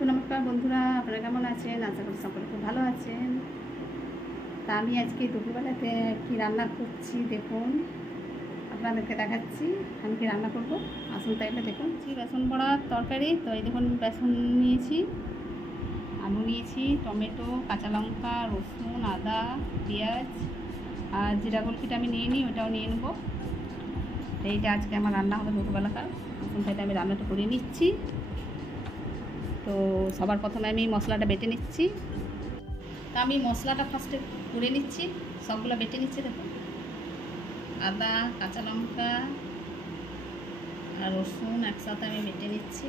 তো নমস্কার বন্ধুরা, আপনারা কেমন আছেন? আশা করি সকলে খুব ভালো আছেন। তা আমি আজকে দুপুরবেলাতে কি রান্না করছি দেখুন, আপনাদেরকে দেখাচ্ছি আমি কি রান্না করব। আসুন তাইলে দেখুন। বেসন বড়ার তরকারি। তো এই দেখুন, বেসন নিয়েছি, আলু নিয়েছি, টমেটো, কাঁচা লঙ্কা, রসুন, আদা, পেঁয়াজ আর জিরা গোলকিটা আমি নিয়ে নিই, ওটাও নিয়ে নেবো। এইটা আজকে আমার রান্না হবে দুপুরবেলাকার। আসুন তাইলে আমি রান্নাটা করে নিচ্ছি। তো সবার প্রথমে আমি মশলাটা বেটে নিচ্ছি। তা আমি মশলাটা ফার্স্টে করে নিচ্ছি, সবগুলো বেটে নিচ্ছি। দেখুন, আদা, কাঁচা লঙ্কা আর রসুন একসাথে আমি বেটে নিচ্ছি।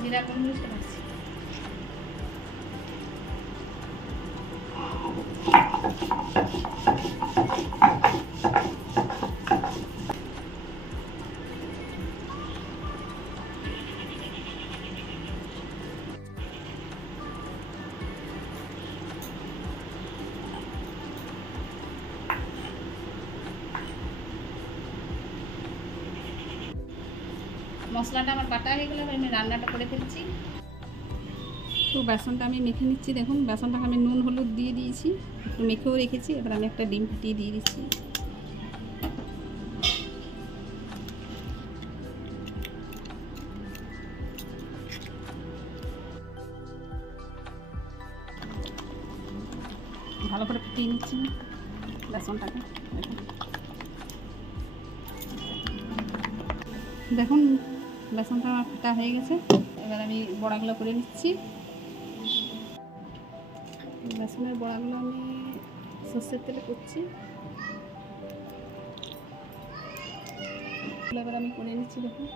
জিরা গোলমরিচটা বাড়ছি। মশলাটা আমার বাটা হয়ে গেলে আমি রান্নাটা করে ফেলছি। তো বেসনটা আমি মেখে নিচ্ছি। দেখুন, বেসনটাকে আমি নুন হলুদ দিয়ে দিয়েছি, একটু মেখেও রেখেছি। এবার আমি একটা ডিম ফাটিয়ে দিয়ে দিচ্ছি। ভালো করে ফুটিয়ে নিচ্ছি বেসনটাকে। দেখুন বেসনটা আমার ফাটা হয়ে গেছে। এবার আমি বড়াগুলো করে নিচ্ছি। বেসনের বড়াগুলো আমি সর্ষের তেলে করছি। এবার আমি করে নিচ্ছি। দেখুন,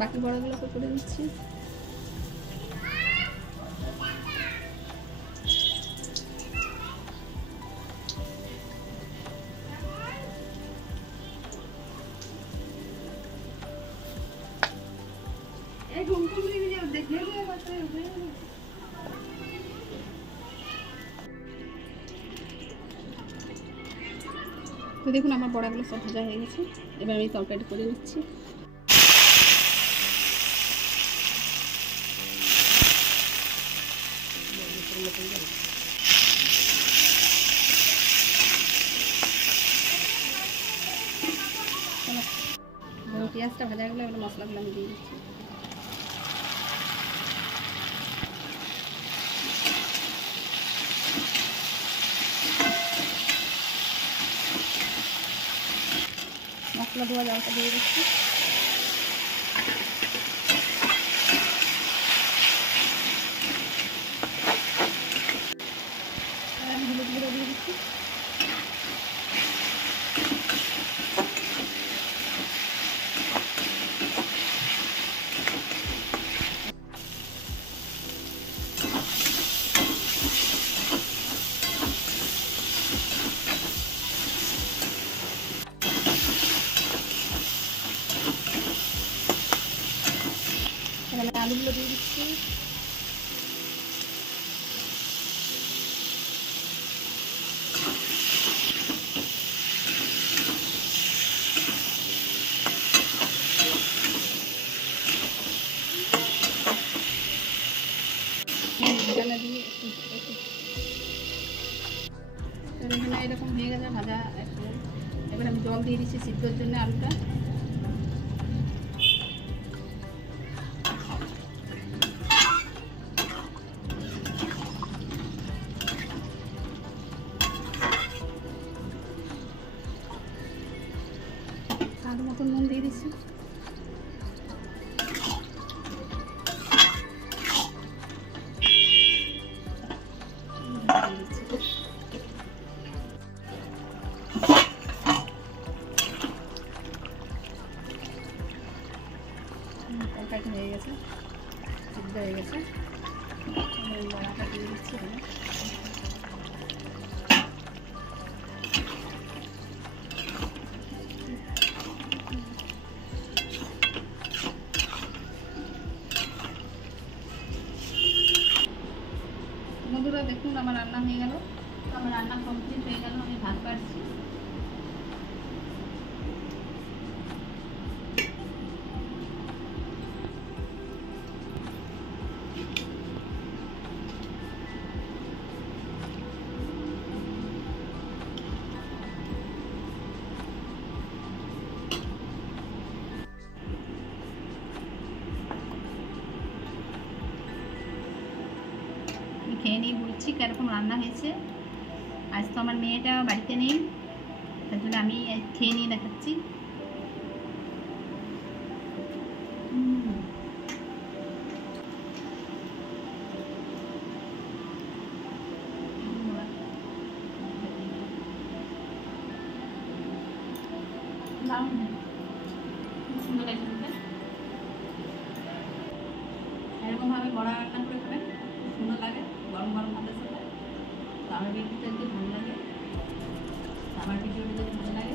বাকি বড়াগুলো তো করে দিচ্ছি। তো দেখুন আমার বড়াগুলো সব ভাজা হয়ে গেছে। এবার আমি তরকারি করে নিচ্ছি। পেঁয়াজটা ভাজা গেলে এবার মশলাগুলো আমি দিয়ে দিচ্ছি। মশলা ধোয়া জলটা দিয়ে দিচ্ছি। আমি হলুদ গুঁড়ো দিয়ে দিচ্ছি। আলুগুলো দিয়ে দিচ্ছি। ঢাকনা দিয়ে এখানে এরকম হয়ে গেছে ভাজা। এবার আমি জল দিয়ে দিচ্ছি সিদ্ধর জন্য আলুটা। স্বাদ মতো নুন দিয়ে দিচ্ছি। তরকারিটা হয়ে গেছে, সিদ্ধ হয়ে গেছে। বড়াটা দিয়ে দিচ্ছি এখানে। বন্ধুরা দেখুন আমার রান্না হয়ে গেল। আমার রান্না কমপ্লিট হয়ে গেল। আমি ভাত বাড়ছি। খেয়ে নিয়ে বলছি কীরকম রান্না হয়েছে। আজ তো আমার মেয়েটা বাড়িতে নেই, তার জন্য আমি খেয়ে নিয়ে দেখাচ্ছি। এরকমভাবে বড়া রান্না করে খাবেন, সুন্দর লাগে গরম গরম ভাতের সাথে। তো আমার ভিডিওটা যদি ভালো লাগে, আমার ভিডিওটা যদি ভালো লাগে